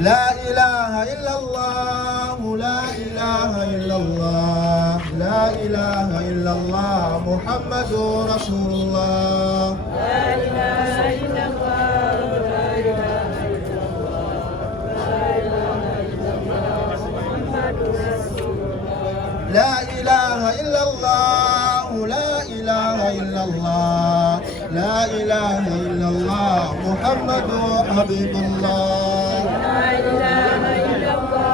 لا إله إلا الله لا إله إلا الله لا إله إلا الله محمد رسول الله لا إله إلا الله لا إله إلا الله لا إله إلا الله محمد رسول الله لا إله إلا الله لا إله إلا الله لا إله إلا الله محمد حبيب الله لا إله إلا الله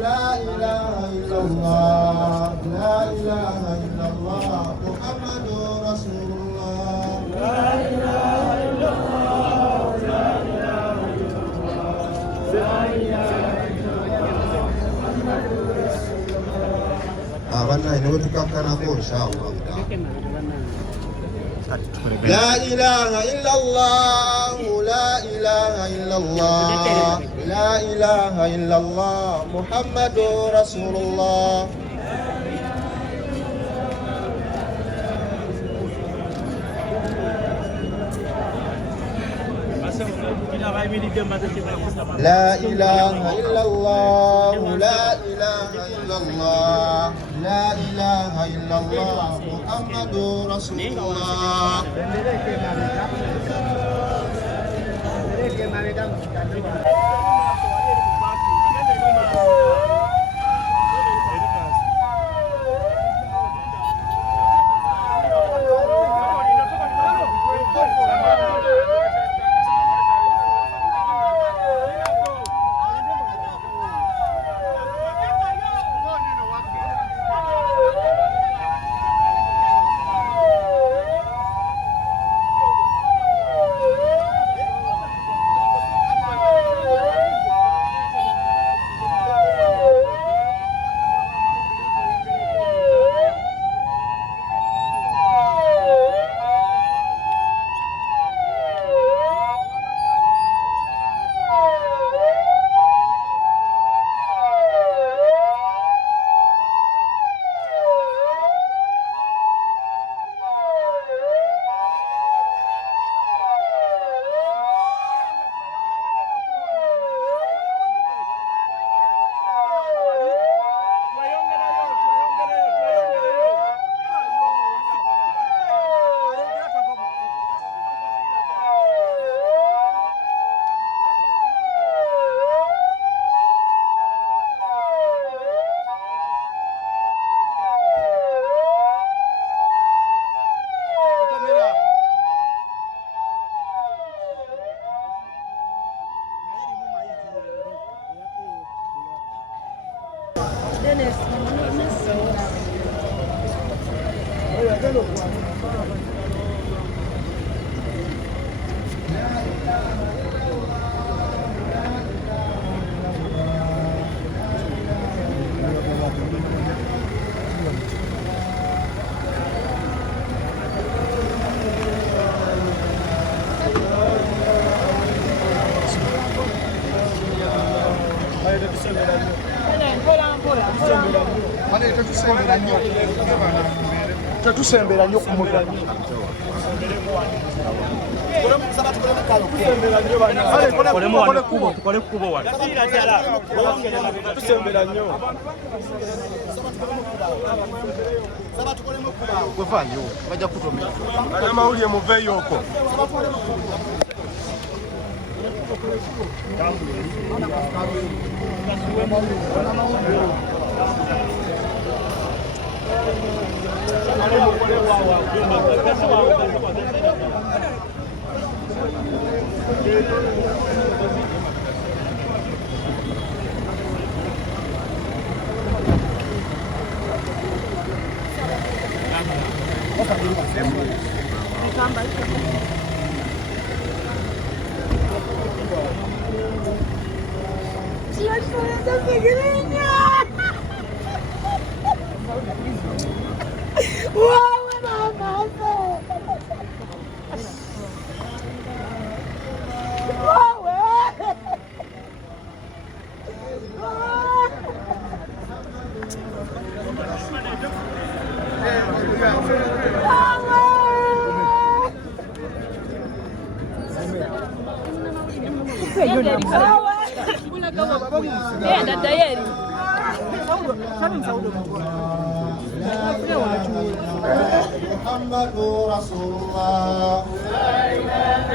لا إله إلا الله لا إله إلا الله محمد رسول الله لا إله إلا الله لا إله إلا الله لا إله إلا الله محمد رسول الله لا إله إلا الله لا إله إلا الله لا إله إلا الله محمد رسول الله. Bana inayotukana kwa inshallah. لا إله إلا الله لا إله إلا الله لا إله إلا الله محمد رسول الله لا إله إلا الله لا إله إلا الله لا إله إلا الله محمد رسول الله Tetusembera nnyo ku mugano. Tukole kkubo wano. Tusembera nnyo. Gwevayo bajja kutomera. Amawulire muveeyo okwo. Muhammadur Rasulullah.